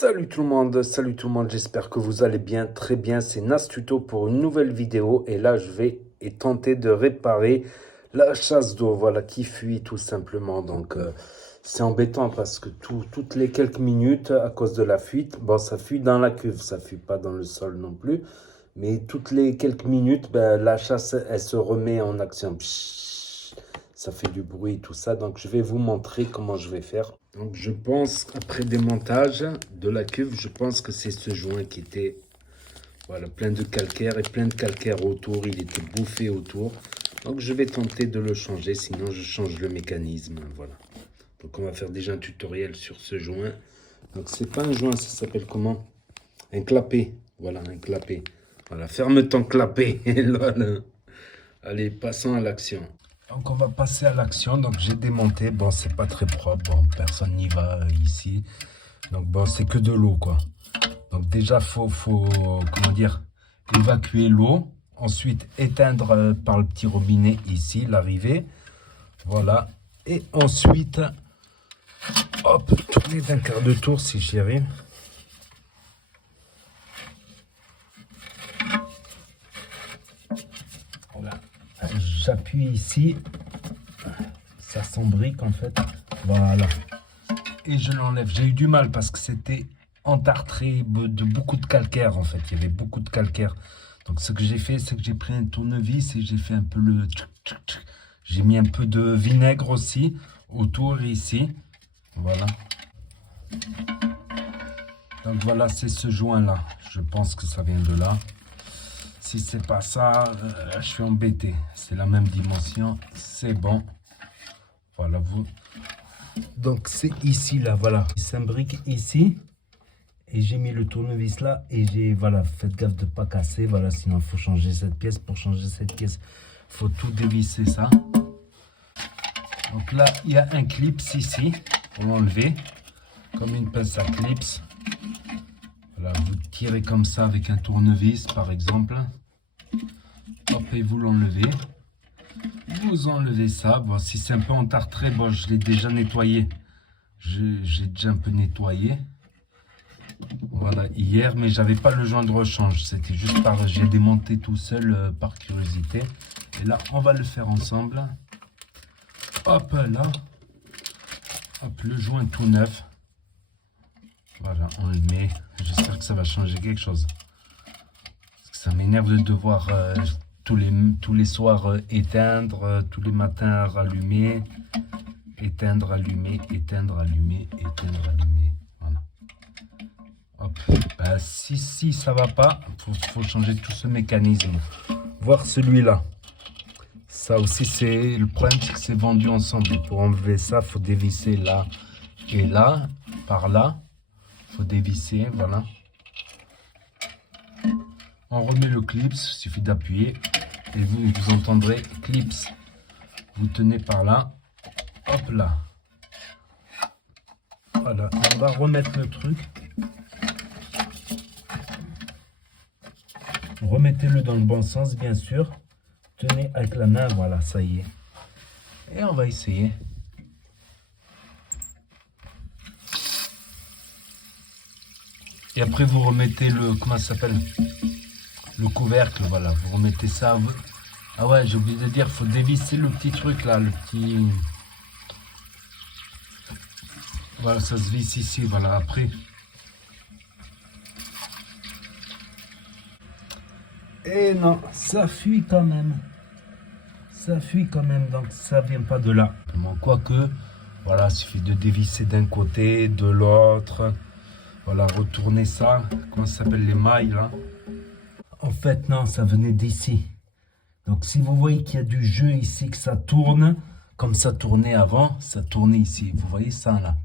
salut tout le monde, j'espère que vous allez bien, très bien, c'est Nas Tuto pour une nouvelle vidéo et là je vais tenter de réparer la chasse d'eau, voilà, qui fuit tout simplement, donc c'est embêtant parce que toutes les quelques minutes, à cause de la fuite, bon ça fuit dans la cuve, ça fuit pas dans le sol non plus, mais toutes les quelques minutes, ben, la chasse elle se remet en action. Pshhh, ça fait du bruit tout ça, donc je vais vous montrer comment je vais faire. Donc je pense, après démontage de la cuve, je pense que c'est ce joint qui était, voilà, plein de calcaire et plein de calcaire autour, il était bouffé autour. Donc je vais tenter de le changer, sinon je change le mécanisme, voilà. Donc on va faire déjà un tutoriel sur ce joint. Donc c'est pas un joint, ça s'appelle comment? Un clapet, voilà, un clapet. Voilà, ferme ton clapet, voilà. Allez, passons à l'action. Donc on va passer à l'action. Donc j'ai démonté. Bon, c'est pas très propre. Bon, personne n'y va ici. Donc bon, c'est que de l'eau, quoi. Donc déjà, faut comment dire, évacuer l'eau. Ensuite, éteindre par le petit robinet ici, l'arrivée. Voilà. Et ensuite, hop, tourner d'un quart de tour si j'y arrive. Voilà. J'appuie ici. Ça s'embrique en fait. Voilà. Et je l'enlève. J'ai eu du mal parce que c'était entartré de beaucoup de calcaire en fait. Il y avait beaucoup de calcaire. Donc ce que j'ai fait, c'est que j'ai pris un tournevis et j'ai fait un peu le... J'ai mis un peu de vinaigre aussi autour ici. Voilà. Donc voilà, c'est ce joint là. Je pense que ça vient de là. Si c'est pas ça, je suis embêté. C'est la même dimension. C'est bon. Voilà, vous... Donc c'est ici là, voilà. Il s'imbrique ici. Et j'ai mis le tournevis là. Et j'ai, voilà, faites gaffe de ne pas casser. Voilà, sinon il faut changer cette pièce. Pour changer cette pièce, il faut tout dévisser ça. Donc là, il y a un clip ici. Pour l'enlever. Comme une pince à clips. Voilà, vous tirez comme ça avec un tournevis par exemple. Hop, et vous l'enlevez. Vous enlevez ça. Bon, si c'est un peu entartré, bon, je l'ai déjà nettoyé. J'ai déjà un peu nettoyé. Voilà, hier, mais j'avais pas le joint de rechange. C'était juste par... J'ai démonté tout seul par curiosité. Et là, on va le faire ensemble. Hop, là. Hop, le joint tout neuf. Voilà, on le met. J'espère que ça va changer quelque chose. Parce que ça m'énerve de devoir... tous les soirs éteindre, tous les matins rallumer, éteindre, allumer, éteindre, allumer, éteindre, allumer. Voilà. Hop. Bah, si ça va pas, faut changer tout ce mécanisme. Voir celui-là. Ça aussi, c'est le problème, c'est que c'est vendu ensemble. Pour enlever ça, faut dévisser là et là, par là. Faut dévisser, voilà. On remet le clips, il suffit d'appuyer et vous entendrez clips. Vous tenez par là, hop là. Voilà, on va remettre le truc. Remettez-le dans le bon sens, bien sûr. Tenez avec la main, voilà, ça y est. Et on va essayer. Et après, vous remettez le, comment ça s'appelle? Le couvercle, voilà, vous remettez ça. Ah ouais, j'ai oublié de dire, il faut dévisser le petit truc là, le petit... Voilà, ça se visse ici, voilà, après. Et non, ça fuit quand même. Ça fuit quand même, donc ça vient pas de là. Quoique, voilà, il suffit de dévisser d'un côté, de l'autre. Voilà, retourner ça. Comment ça s'appelle, les mailles là? En fait, non, ça venait d'ici. Donc, si vous voyez qu'il y a du jeu ici, que ça tourne, comme ça tournait avant, ça tournait ici. Vous voyez ça, là?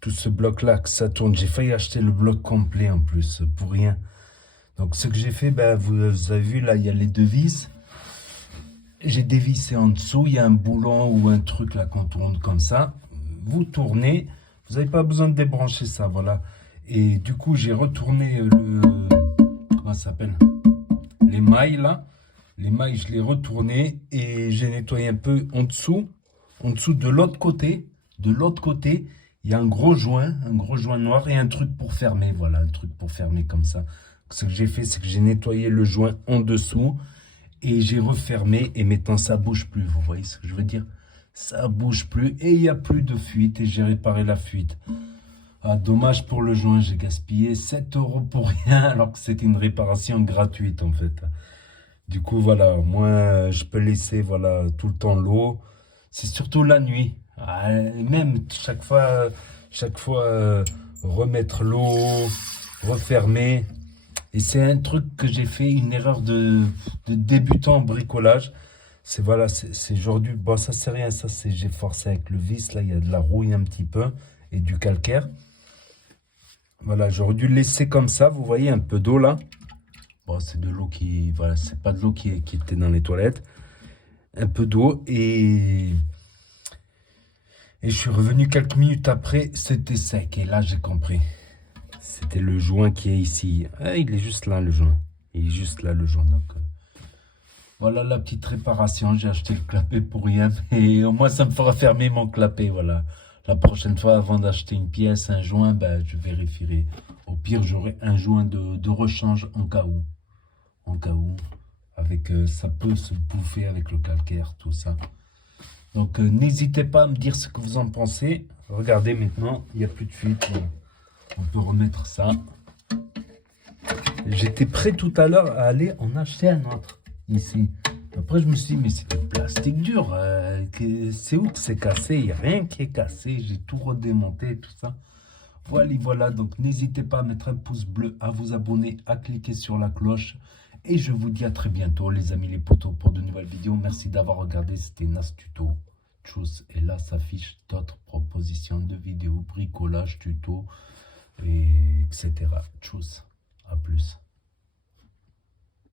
Tout ce bloc-là, que ça tourne. J'ai failli acheter le bloc complet, en plus, pour rien. Donc, ce que j'ai fait, ben, vous avez vu, là, il y a les deux vis. J'ai dévissé en dessous. Il y a un boulon ou un truc, là, qu'on tourne comme ça. Vous tournez. Vous n'avez pas besoin de débrancher ça, voilà. Et du coup, j'ai retourné le... Comment ça s'appelle? Les mailles, là. Les mailles, je les ai retournées et j'ai nettoyé un peu en dessous de l'autre côté. De l'autre côté, il y a un gros joint noir et un truc pour fermer. Voilà, un truc pour fermer comme ça. Ce que j'ai fait, c'est que j'ai nettoyé le joint en dessous et j'ai refermé. Et maintenant, ça bouge plus. Vous voyez ce que je veux dire? Ça bouge plus et il n'y a plus de fuite et j'ai réparé la fuite. Ah, dommage pour le joint, j'ai gaspillé 7 € pour rien alors que c'était une réparation gratuite en fait. Du coup, voilà, moi, je peux laisser voilà, tout le temps l'eau. C'est surtout la nuit. Ah, et même chaque fois remettre l'eau, refermer. Et c'est un truc que j'ai fait, une erreur de débutant en bricolage. C'est voilà, c'est aujourd'hui, bon ça c'est rien, ça c'est j'ai forcé avec le vis, là il y a de la rouille un petit peu et du calcaire. Voilà, j'aurais dû le laisser comme ça, vous voyez un peu d'eau là. Bon c'est de l'eau qui, voilà, c'est pas de l'eau qui était dans les toilettes. Un peu d'eau et je suis revenu quelques minutes après, c'était sec et là j'ai compris. C'était le joint qui est ici. Ah, il est juste là le joint. Il est juste là le joint. Donc, voilà la petite réparation. J'ai acheté le clapet pour rien. Et au moins ça me fera fermer mon clapet. Voilà. La prochaine fois, avant d'acheter une pièce, un joint, ben, je vérifierai. Au pire, j'aurai un joint de rechange en cas où. En cas où. Avec, ça peut se bouffer avec le calcaire, tout ça. Donc n'hésitez pas à me dire ce que vous en pensez. Regardez maintenant, il n'y a plus de fuite. Voilà. On peut remettre ça. J'étais prêt tout à l'heure à aller en acheter un autre ici. Après, je me suis dit, mais c'est du plastique dur. C'est où que c'est cassé? Il n'y a rien qui est cassé. J'ai tout redémonté, tout ça. Voilà, voilà. Donc, n'hésitez pas à mettre un pouce bleu, à vous abonner, à cliquer sur la cloche. Et je vous dis à très bientôt, les amis, les potos, pour de nouvelles vidéos. Merci d'avoir regardé. C'était Nas Tuto. Tchuss. Et là s'affiche d'autres propositions de vidéos, bricolage, tuto, et etc. Tchuss.